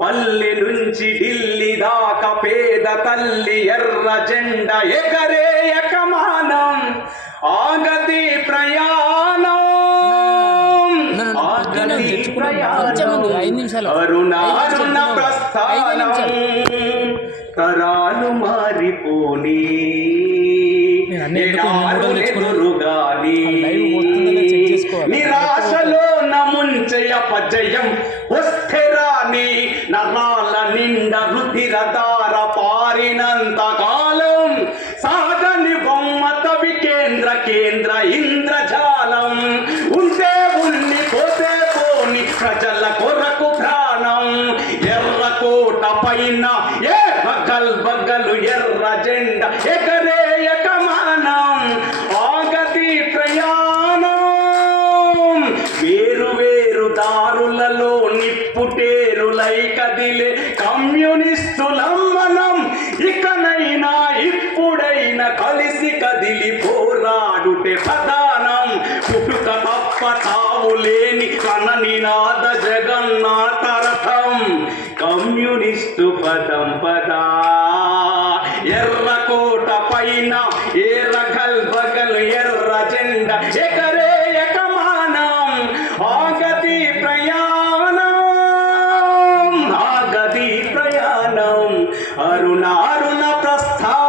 పల్లె నుంచి ఢిల్లీ దాకా పేద తల్లి ఎర్ర జెండ ఎగరే ఎకమానం ఆగది ప్రయాణం తెచ్చుకున్నాను. ప్రయాణం అరుణారుణ. ప్రస్థానం తరాలు మారిపోని? ఎదురుగాని. నిరాశలో నముంచయ పజయం వస్తే నరాల నిండ రుధిరధార పారినంత కాలం సాధని బొమ్మత వికేంద్ర కేంద్ర ఇంద్రజాలం. ఉంటే ఉన్ని పోతే పోని ప్రజల కొరకు ప్రాణం. ఎర్ర కోట పైన ఏ బగల్ బగలు ఎర్ర జెండ ఎగరే యకమానం ఆగతి ప్రయాణం. వేరు వేరు దారులలో వలసై కదిలే కమ్యూనిస్టులం మనం ఇకనైనా ఇప్పుడైనా కలిసి కదిలి పోరాడుటే ప్రధానం. పుట్టుక తప్ప తావు లేని కన నినాద జగన్నాథ రథం కమ్యూనిస్టు పదం పదా. ఎర్రకోట పైన ఎర్ర अरुणा अरुणा प्रस्था